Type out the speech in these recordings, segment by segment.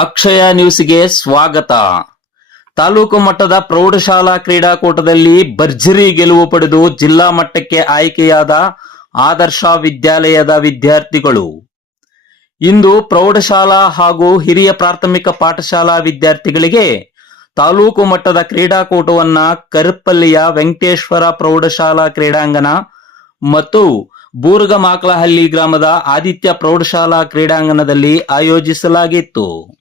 ಅಕ್ಷಯ ನ್ಯೂಸ್ಗೆ ಸ್ವಾಗತ. ತಾಲೂಕು ಮಟ್ಟದ ಪ್ರೌಢಶಾಲಾ ಕ್ರೀಡಾಕೂಟದಲ್ಲಿ ಭರ್ಜರಿ ಗೆಲುವು ಪಡೆದು ಜಿಲ್ಲಾ ಮಟ್ಟಕ್ಕೆ ಆಯ್ಕೆಯಾದ ಆದರ್ಶ ವಿದ್ಯಾಲಯದ ವಿದ್ಯಾರ್ಥಿಗಳು. ಇಂದು ಪ್ರೌಢಶಾಲಾ ಹಾಗೂ ಹಿರಿಯ ಪ್ರಾಥಮಿಕ ಪಾಠಶಾಲಾ ವಿದ್ಯಾರ್ಥಿಗಳಿಗೆ ತಾಲೂಕು ಮಟ್ಟದ ಕ್ರೀಡಾಕೂಟವನ್ನ ಕರ್ಪಲ್ಲಿಯ ವೆಂಕಟೇಶ್ವರ ಪ್ರೌಢಶಾಲಾ ಕ್ರೀಡಾಂಗಣ ಮತ್ತು ಬೂರ್ಗಮಾಕಲಹಳ್ಳಿ ಗ್ರಾಮದ ಆದಿತ್ಯ ಪ್ರೌಢಶಾಲಾ ಕ್ರೀಡಾಂಗಣದಲ್ಲಿ ಆಯೋಜಿಸಲಾಗಿತ್ತು.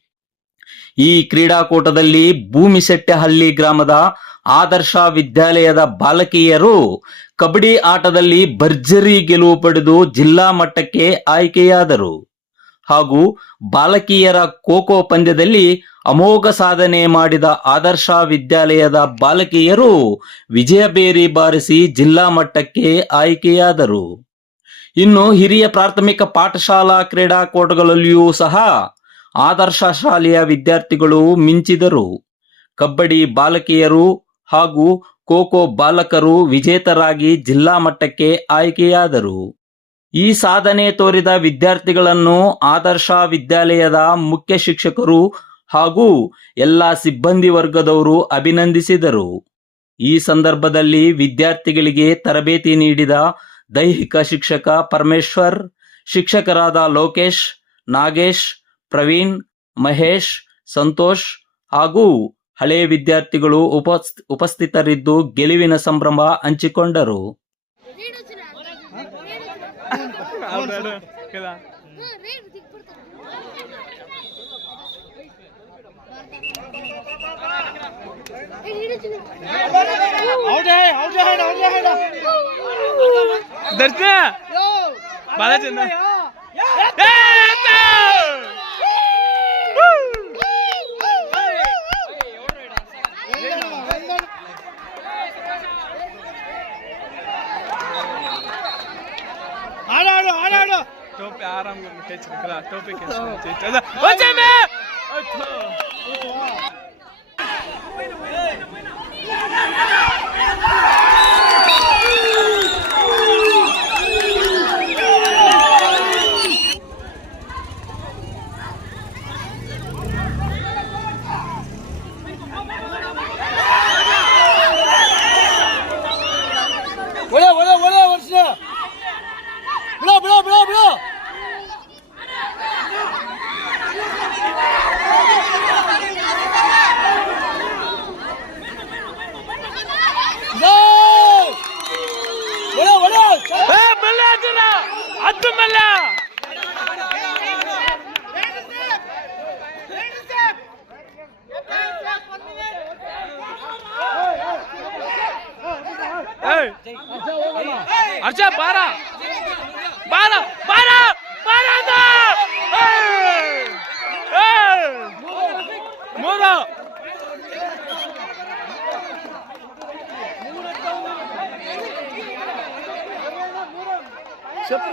ಈ ಕ್ರೀಡಾಕೂಟದಲ್ಲಿ ಭೂಮಿಸೆಟ್ಟೆಹಳ್ಳಿ ಗ್ರಾಮದ ಆದರ್ಶ ವಿದ್ಯಾಲಯದ ಬಾಲಕಿಯರು ಕಬಡ್ಡಿ ಆಟದಲ್ಲಿ ಭರ್ಜರಿ ಗೆಲುವು ಪಡೆದು ಜಿಲ್ಲಾ ಮಟ್ಟಕ್ಕೆ ಆಯ್ಕೆಯಾದರು. ಹಾಗೂ ಬಾಲಕಿಯರ ಖೋಖೋ ಪಂದ್ಯದಲ್ಲಿ ಅಮೋಘ ಸಾಧನೆ ಮಾಡಿದ ಆದರ್ಶ ವಿದ್ಯಾಲಯದ ಬಾಲಕಿಯರು ವಿಜಯಬೇರಿ ಬಾರಿಸಿ ಜಿಲ್ಲಾ ಮಟ್ಟಕ್ಕೆ ಆಯ್ಕೆಯಾದರು. ಇನ್ನು ಹಿರಿಯ ಪ್ರಾಥಮಿಕ ಪಾಠಶಾಲಾ ಕ್ರೀಡಾಕೂಟಗಳಲ್ಲಿಯೂ ಸಹ ಆದರ್ಶ ಶಾಲೆಯ ವಿದ್ಯಾರ್ಥಿಗಳು ಮಿಂಚಿದರು. ಕಬ್ಬಡಿ ಬಾಲಕಿಯರು ಹಾಗೂ ಖೋಖೋ ಬಾಲಕರು ವಿಜೇತರಾಗಿ ಜಿಲ್ಲಾ ಮಟ್ಟಕ್ಕೆ ಆಯ್ಕೆಯಾದರು. ಈ ಸಾಧನೆ ತೋರಿದ ವಿದ್ಯಾರ್ಥಿಗಳನ್ನು ಆದರ್ಶ ವಿದ್ಯಾಲಯದ ಮುಖ್ಯ ಶಿಕ್ಷಕರು ಹಾಗೂ ಎಲ್ಲ ಸಿಬ್ಬಂದಿ ವರ್ಗದವರು ಅಭಿನಂದಿಸಿದರು. ಈ ಸಂದರ್ಭದಲ್ಲಿ ವಿದ್ಯಾರ್ಥಿಗಳಿಗೆ ತರಬೇತಿ ನೀಡಿದ ದೈಹಿಕ ಶಿಕ್ಷಕ ಪರಮೇಶ್ವರ್, ಶಿಕ್ಷಕರಾದ ಲೋಕೇಶ್, ನಾಗೇಶ್ ಪ್ರವೀಣ್ ಮಹೇಶ್ ಸಂತೋಷ್ ಹಾಗೂ ಹಳೆಯ ವಿದ್ಯಾರ್ಥಿಗಳು ಉಪಸ್ಥಿತರಿದ್ದು ಗೆಲುವಿನ ಸಂಭ್ರಮ ಹಂಚಿಕೊಂಡರು. ದರ್ಶನ! ఆడాడు ఆడాడు టోపీ ఆరాంగా తెచ్చిన కదా టోపీ వచ్చామే ಒಳ್ಳೆ ಒಳ್ಳೆ ಒಳ್ಳೆ ವರ್ಷ bro, bro, bro. அர்ஜா பாரா భారత్ భారత్ భారత మూడు. చెప్పు